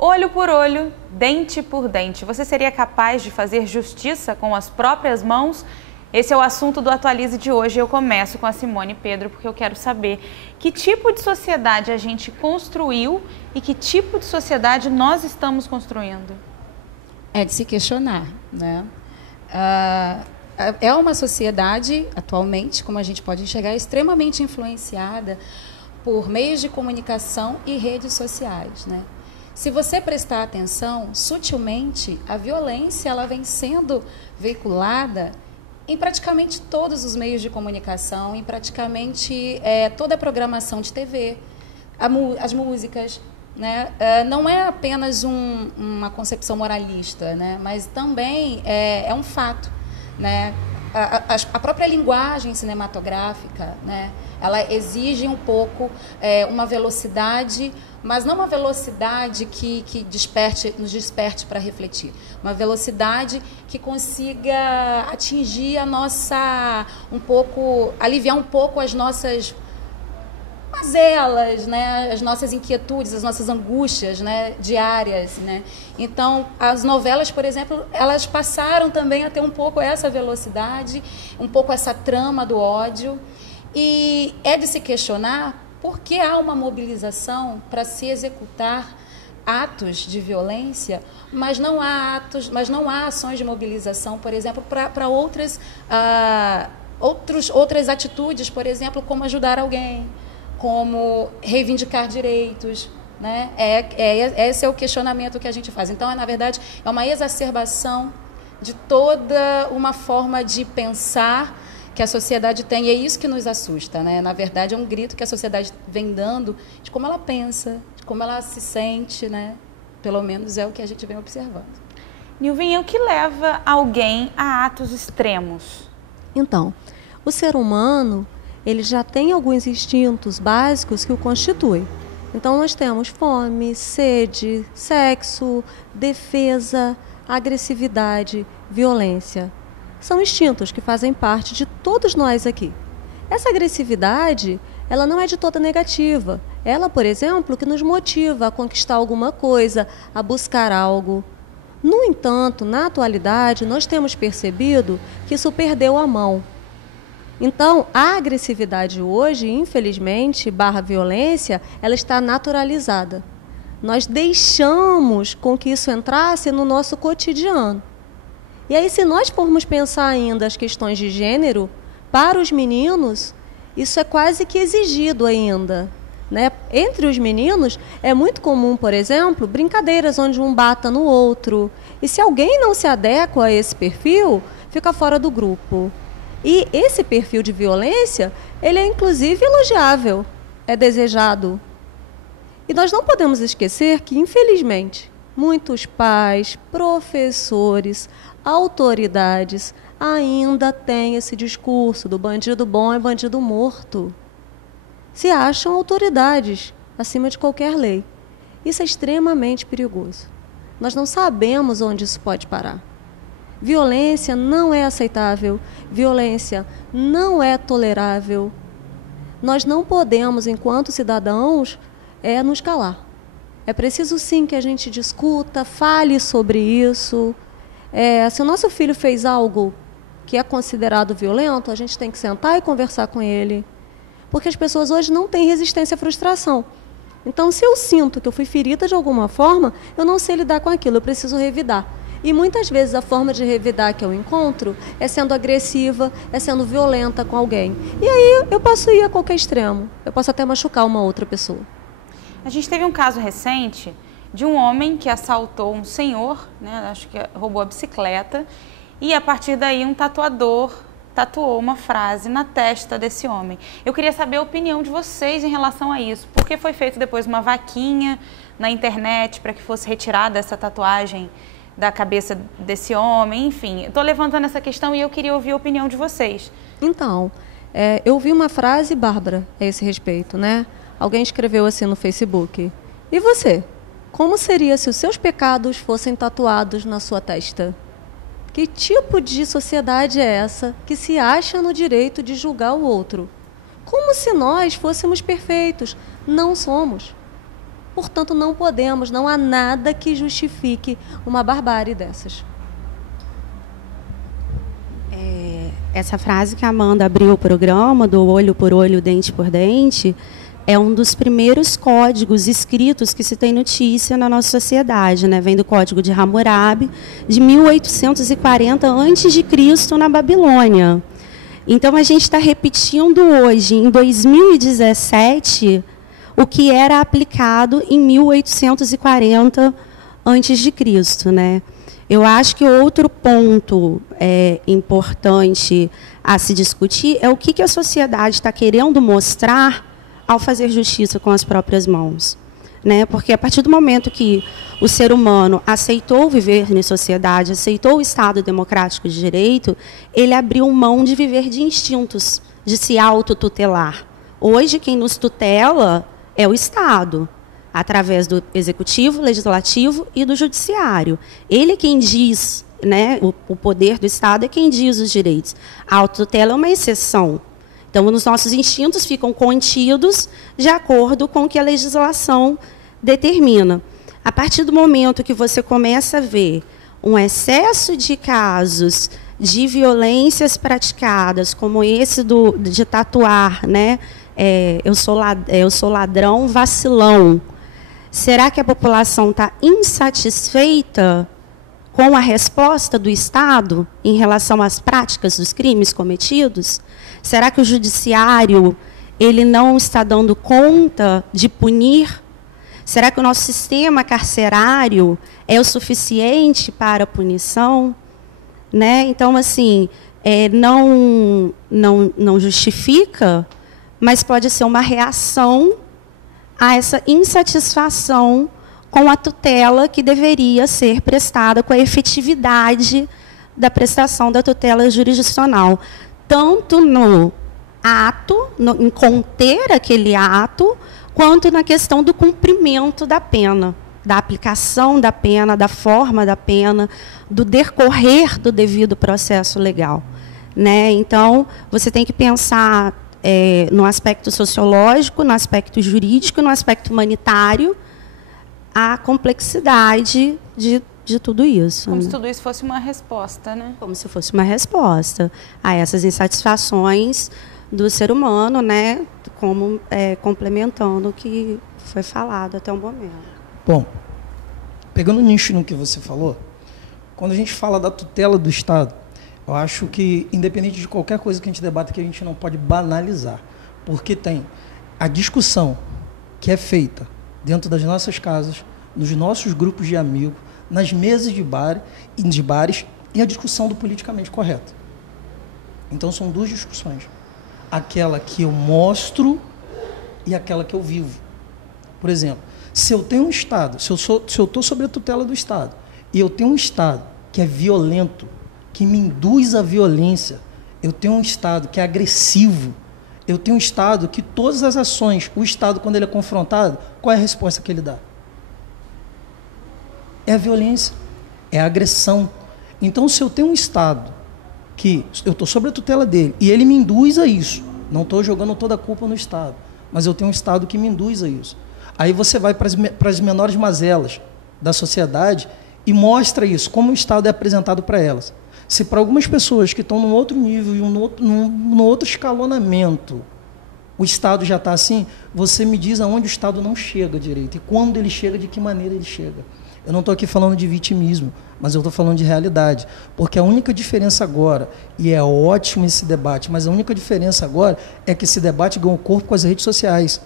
Olho por olho, dente por dente. Você seria capaz de fazer justiça com as próprias mãos? Esse é o assunto do Atualize de hoje. Eu começo com a Simone Pedro, porque eu quero saber que tipo de sociedade a gente construiu e que tipo de sociedade nós estamos construindo. É de se questionar, né? É uma sociedade, atualmente, como a gente pode enxergar, extremamente influenciada por meios de comunicação e redes sociais, né? Se você prestar atenção, sutilmente, a violência ela vem sendo veiculada em praticamente todos os meios de comunicação, em praticamente toda a programação de TV, as músicas, né? Não é apenas uma concepção moralista, né? Mas também é um fato, né? A própria linguagem cinematográfica, né? Ela exige um pouco uma velocidade, mas não uma velocidade que nos desperte para refletir. Uma velocidade que consiga atingir aliviar um pouco as nossas mazelas, né? As nossas inquietudes, as nossas angústias, né? Diárias, né? Então, as novelas, por exemplo, elas passaram também a ter um pouco essa velocidade, um pouco essa trama do ódio. E é de se questionar por que há uma mobilização para se executar atos de violência, mas não há ações de mobilização, por exemplo, para outras atitudes, por exemplo, como ajudar alguém, como reivindicar direitos, né? Esse é o questionamento que a gente faz. Então, na verdade, é uma exacerbação de toda uma forma de pensar que a sociedade tem, e é isso que nos assusta, né? Na verdade, é um grito que a sociedade vem dando de como ela pensa, de como ela se sente, né? Pelo menos é o que a gente vem observando. Nilvinha, o que leva alguém a atos extremos? Então, o ser humano, ele já tem alguns instintos básicos que o constituem. Então, nós temos fome, sede, sexo, defesa, agressividade, violência. São instintos que fazem parte de todos nós aqui. Essa agressividade, ela não é de toda negativa. Ela, por exemplo, que nos motiva a conquistar alguma coisa, a buscar algo. No entanto, na atualidade, nós temos percebido que isso perdeu a mão. Então, a agressividade hoje, infelizmente, violência, ela está naturalizada. Nós deixamos com que isso entrasse no nosso cotidiano. E aí, se nós formos pensar ainda as questões de gênero, para os meninos, isso é quase que exigido ainda, né? Entre os meninos, é muito comum, por exemplo, brincadeiras onde um bata no outro. E se alguém não se adequa a esse perfil, fica fora do grupo. E esse perfil de violência, ele é inclusive elogiável, é desejado. E nós não podemos esquecer que, infelizmente, muitos pais, professores, autoridades ainda têm esse discurso do bandido bom é bandido morto. Se acham autoridades acima de qualquer lei. Isso é extremamente perigoso. Nós não sabemos onde isso pode parar. Violência não é aceitável, violência não é tolerável. Nós não podemos, enquanto cidadãos, nos calar. É preciso sim que a gente discuta, fale sobre isso. Se o nosso filho fez algo que é considerado violento, a gente tem que sentar e conversar com ele. Porque as pessoas hoje não têm resistência à frustração. Então, se eu sinto que eu fui ferida de alguma forma, eu não sei lidar com aquilo, eu preciso revidar. E muitas vezes a forma de revidar que eu encontro é sendo agressiva, é sendo violenta com alguém. E aí eu posso ir a qualquer extremo, eu posso até machucar uma outra pessoa. A gente teve um caso recente de um homem que assaltou um senhor, né, acho que roubou a bicicleta, e a partir daí um tatuador tatuou uma frase na testa desse homem. Eu queria saber a opinião de vocês em relação a isso. Por que foi feito depois uma vaquinha na internet para que fosse retirada essa tatuagem da cabeça desse homem? Enfim, estou levantando essa questão e eu queria ouvir a opinião de vocês. Então, eu vi uma frase, Bárbara, a esse respeito, né? Alguém escreveu assim no Facebook. E você? Como seria se os seus pecados fossem tatuados na sua testa? Que tipo de sociedade é essa que se acha no direito de julgar o outro? Como se nós fôssemos perfeitos. Não somos. Portanto, não podemos, não há nada que justifique uma barbárie dessas. Essa frase que a Amanda abriu o programa, do olho por olho, dente por dente, é um dos primeiros códigos escritos que se tem notícia na nossa sociedade, né? Vem do Código de Hammurabi, de 1840 a.C., na Babilônia. Então, a gente está repetindo hoje, em 2017, o que era aplicado em 1840 a.C., né? Eu acho que outro ponto importante a se discutir é o que a sociedade está querendo mostrar ao fazer justiça com as próprias mãos, né? Porque a partir do momento que o ser humano aceitou viver em sociedade, aceitou o Estado democrático de direito, ele abriu mão de viver de instintos, de se autotutelar. Hoje, quem nos tutela é o Estado, através do executivo, legislativo e do judiciário. Ele é quem diz, né, o poder do Estado é quem diz os direitos. A autotutela é uma exceção. Então, os nossos instintos ficam contidos de acordo com o que a legislação determina. A partir do momento que você começa a ver um excesso de casos de violências praticadas, como esse de tatuar, né, eu sou ladrão, vacilão. Será que a população está insatisfeita com a resposta do Estado em relação às práticas dos crimes cometidos? Será que o judiciário ele não está dando conta de punir? Será que o nosso sistema carcerário é o suficiente para a punição? Né? Então, assim, não justifica, mas pode ser uma reação a essa insatisfação com a tutela que deveria ser prestada, com a efetividade da prestação da tutela jurisdicional, tanto no ato, em conter aquele ato, quanto na questão do cumprimento da pena, da aplicação da pena, da forma da pena, do decorrer do devido processo legal, né? Então, você tem que pensar no aspecto sociológico, no aspecto jurídico, no aspecto humanitário, a complexidade de tudo isso. Como né? se tudo isso fosse uma resposta, né? Como se fosse uma resposta a essas insatisfações do ser humano, né? Como complementando o que foi falado até o momento. Bom, pegando o nicho no que você falou, quando a gente fala da tutela do Estado, eu acho que, independente de qualquer coisa que a gente debata, que a gente não pode banalizar, porque tem a discussão que é feita dentro das nossas casas, nos nossos grupos de amigos, nas mesas de bares, e a discussão do politicamente correto. Então, são duas discussões. Aquela que eu mostro e aquela que eu vivo. Por exemplo, se eu tenho um Estado, se eu estou sob a tutela do Estado, e eu tenho um Estado que é violento, que me induz à violência, eu tenho um Estado que é agressivo, eu tenho um Estado que todas as ações, o Estado, quando ele é confrontado, qual é a resposta que ele dá? É a violência, é a agressão. Então, se eu tenho um Estado que eu estou sob a tutela dele e ele me induz a isso, não estou jogando toda a culpa no Estado, mas eu tenho um Estado que me induz a isso. Aí você vai para as menores mazelas da sociedade e mostra isso, como o Estado é apresentado para elas. Se para algumas pessoas que estão num outro nível e num outro escalonamento, o Estado já está assim, você me diz aonde o Estado não chega direito e quando ele chega, de que maneira ele chega. Eu não estou aqui falando de vitimismo, mas eu estou falando de realidade. Porque a única diferença agora, e é ótimo esse debate, mas a única diferença agora é que esse debate ganhou corpo com as redes sociais.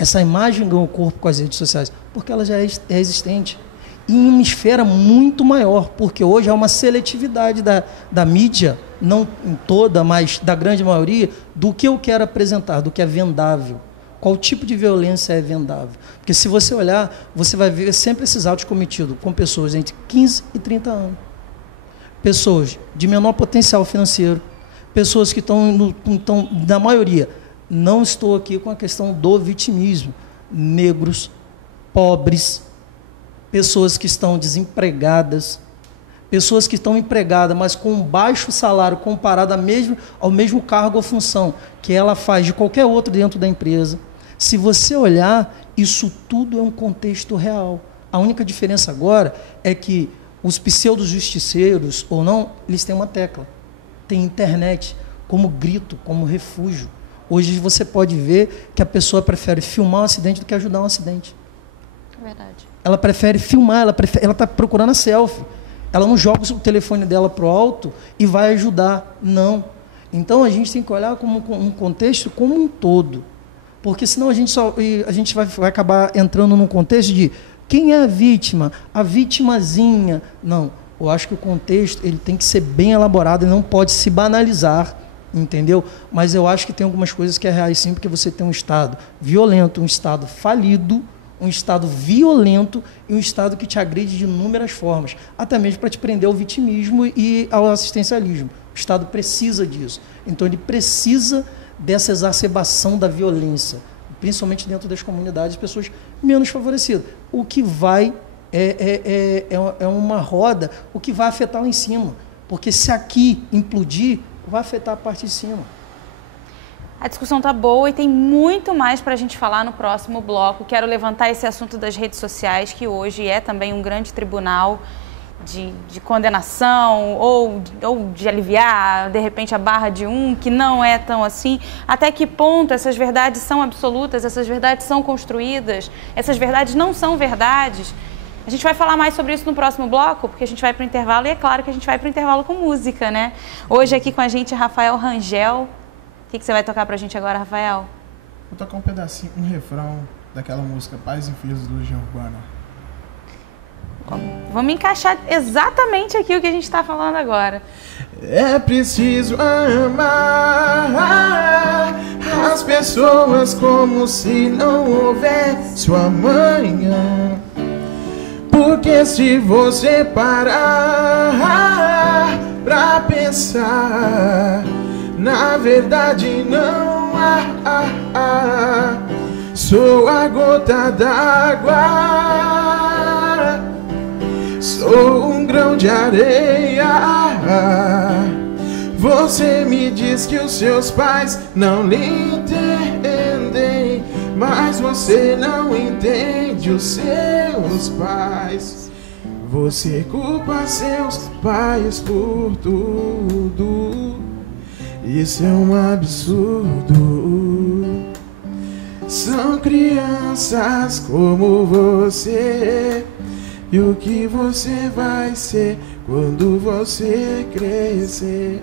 Essa imagem ganhou corpo com as redes sociais, porque ela já é existente. E em uma esfera muito maior, porque hoje há uma seletividade da mídia não em toda, mas da grande maioria, do que eu quero apresentar, do que é vendável. Qual tipo de violência é vendável? Porque se você olhar, você vai ver sempre esses autos cometidos com pessoas entre 15 e 30 anos. Pessoas de menor potencial financeiro, pessoas que estão, na maioria, não estou aqui com a questão do vitimismo, negros, pobres, pessoas que estão desempregadas, pessoas que estão empregadas, mas com um baixo salário comparado ao mesmo cargo ou função que ela faz de qualquer outro dentro da empresa. Se você olhar, isso tudo é um contexto real. A única diferença agora é que os pseudo-justiceiros, ou não, eles têm uma tecla. Tem internet como grito, como refúgio. Hoje você pode ver que a pessoa prefere filmar um acidente do que ajudar um acidente. É verdade. Ela prefere filmar, ela está procurando a selfie. Ela não joga o telefone dela para o alto e vai ajudar. Não. Então a gente tem que olhar como um contexto como um todo. Porque senão a gente vai acabar entrando num contexto de quem é a vítima? A vitimazinha. Não. Eu acho que o contexto ele tem que ser bem elaborado e não pode se banalizar, entendeu? Mas eu acho que tem algumas coisas que é reais sim, porque você tem um Estado violento, um Estado falido, um Estado violento e um Estado que te agride de inúmeras formas, até mesmo para te prender ao vitimismo e ao assistencialismo. O Estado precisa disso. Então ele precisa dessa exacerbação da violência, principalmente dentro das comunidades, pessoas menos favorecidas. O que vai é uma roda, o que vai afetar lá em cima. Porque se aqui implodir, vai afetar a parte de cima. A discussão tá boa e tem muito mais para a gente falar no próximo bloco. Quero levantar esse assunto das redes sociais, que hoje é também um grande tribunal de condenação ou de aliviar, de repente, a barra de um que não é tão assim. Até que ponto essas verdades são absolutas, essas verdades são construídas, essas verdades não são verdades? A gente vai falar mais sobre isso no próximo bloco, porque a gente vai para o intervalo e é claro que a gente vai para o intervalo com música, né? Hoje aqui com a gente Rafael Rangel. O que você vai tocar pra gente agora, Rafael? Vou tocar um pedacinho, um refrão daquela música Pais e Filhos do Legião Urbana. Vamos encaixar exatamente aqui o que a gente está falando agora. É preciso amar as pessoas como se não houvesse o amanhã. Porque se você parar pra pensar, na verdade não há. Sou a gota d'água, sou um grão de areia. Você me diz que os seus pais não lhe entendem, mas você não entende os seus pais. Você culpa seus pais por tudo. Isso é um absurdo. São crianças como você. E o que você vai ser quando você crescer?